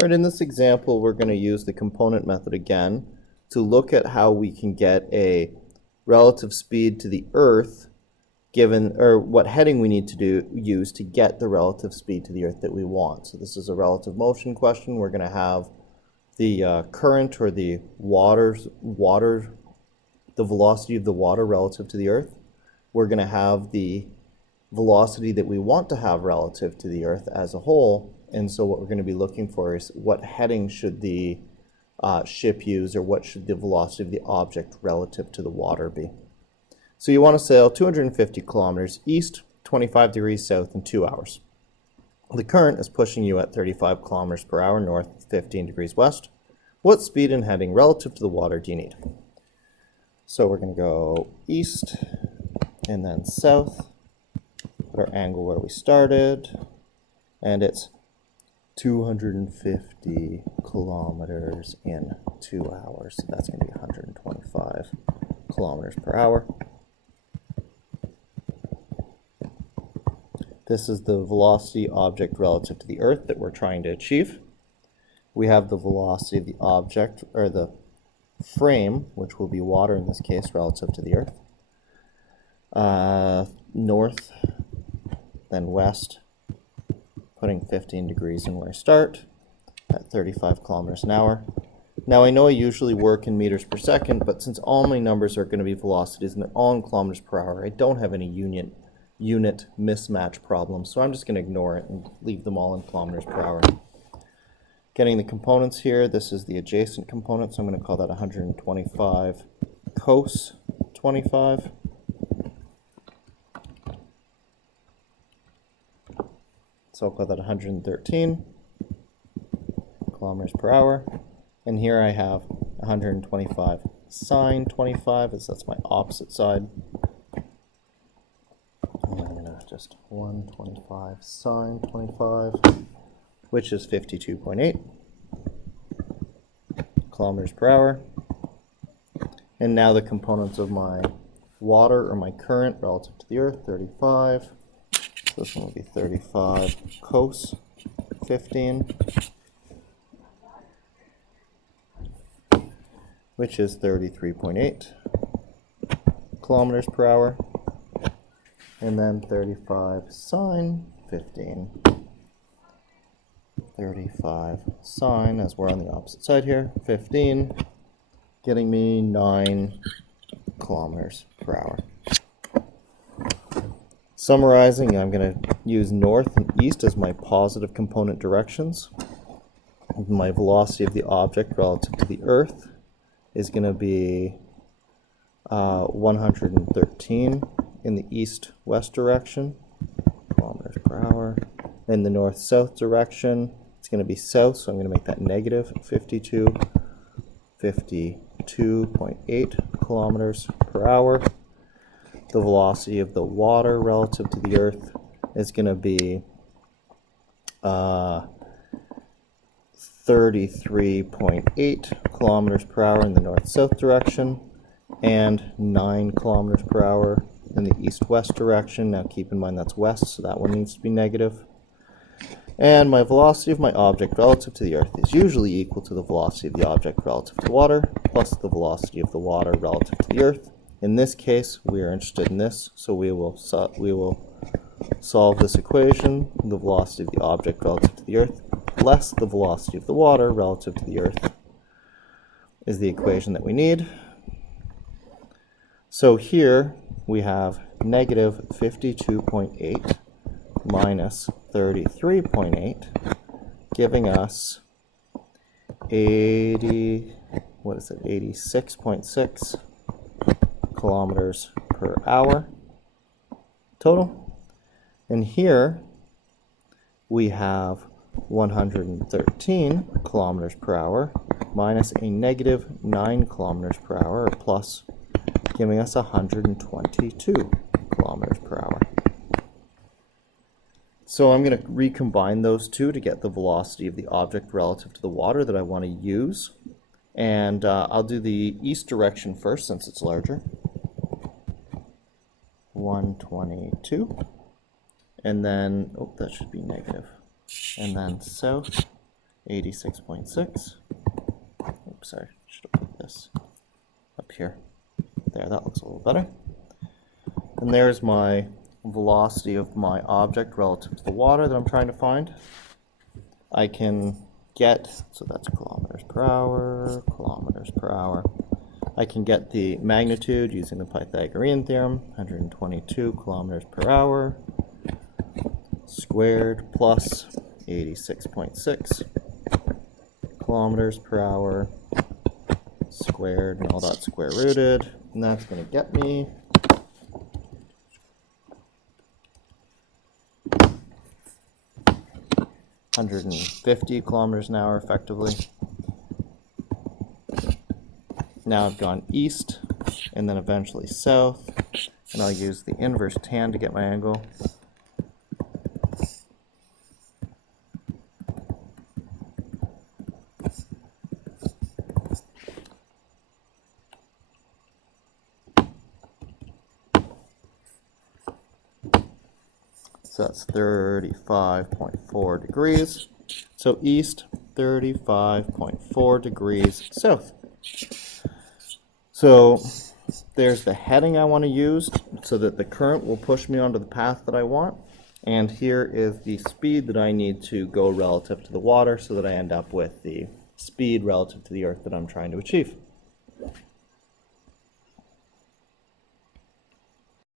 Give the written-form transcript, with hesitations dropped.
All right, in this example, we're going to use the component method again to look at how we can get a relative speed to the Earth given, or what heading we need to use to get the relative speed to the Earth that we want. So this is a relative motion question. We're going to have the current or the the velocity of the water relative to the Earth. We're going to have the velocity that we want to have relative to the Earth as a whole. And so what we're going to be looking for is what heading should the ship use, or what should the velocity of the object relative to the water be. So you want to sail 250 kilometers east, 25 degrees south in 2 hours. The current is pushing you at 35 kilometers per hour north, 15 degrees west. What speed and heading relative to the water do you need? So we're going to go east and then south, put our angle where we started, and it's 250 kilometers in 2 hours. So that's going to be 125 kilometers per hour. This is the velocity object relative to the Earth that we're trying to achieve. We have the velocity of the object, or the frame, which will be water in this case, relative to the Earth. North, then west, putting 15 degrees in where I start at 35 kilometers an hour. Now I know I usually work in meters per second, but since all my numbers are going to be velocities and they're all in kilometers per hour, I don't have any unit mismatch problems, so I'm just going to ignore it and leave them all in kilometers per hour. Getting the components here, this is the adjacent component, so I'm going to call that 125 cos 25. So I'll call that 113 kilometers per hour. And here I have 125 sine 25, as that's my opposite side. And I'm going to just 125 sine 25, which is 52.8 kilometers per hour. And now the components of my water, or my current relative to the Earth, 35. So this one will be 35 cos 15, which is 33.8 kilometers per hour. And then 35 sine 15. 35 sine, as we're on the opposite side here, 15, getting me 9 kilometers per hour. Summarizing, I'm going to use north and east as my positive component directions. My velocity of the object relative to the Earth is going to be 113 in the east-west direction, kilometers per hour. In the north-south direction, it's going to be south, so I'm going to make that negative 52.8 kilometers per hour. The velocity of the water relative to the Earth is going to be 33.8 kilometers per hour in the north-south direction, and 9 kilometers per hour in the east-west direction. Now keep in mind that's west, so that one needs to be negative. And my velocity of my object relative to the Earth is usually equal to the velocity of the object relative to water, plus the velocity of the water relative to the Earth. In this case, we are interested in this, so we will solve this equation. The velocity of the object relative to the Earth less the velocity of the water relative to the Earth is the equation that we need. So here we have negative 52.8 minus 33.8, giving us 86.6 kilometers per hour total. And here we have 113 kilometers per hour minus a negative 9 kilometers per hour, or plus, giving us 122 kilometers per hour. So I'm going to recombine those two to get the velocity of the object relative to the water that I want to use. And I'll do the east direction first since it's larger. 122. And then, oh, that should be negative. And then south, 86.6. Oops, sorry, should have put this up here. There, that looks a little better. And there's my velocity of my object relative to the water that I'm trying to find. I can get, so that's kilometers per hour, kilometers per hour. I can get the magnitude using the Pythagorean theorem, 122 kilometers per hour squared plus 86.6 kilometers per hour squared, and all that square rooted, and that's going to get me 150 kilometers an hour effectively. Now I've gone east and then eventually south, and I'll use the inverse tan to get my angle. So that's 35.4 degrees. So east, 35.4 degrees south. So there's the heading I want to use so that the current will push me onto the path that I want. And here is the speed that I need to go relative to the water so that I end up with the speed relative to the earth that I'm trying to achieve.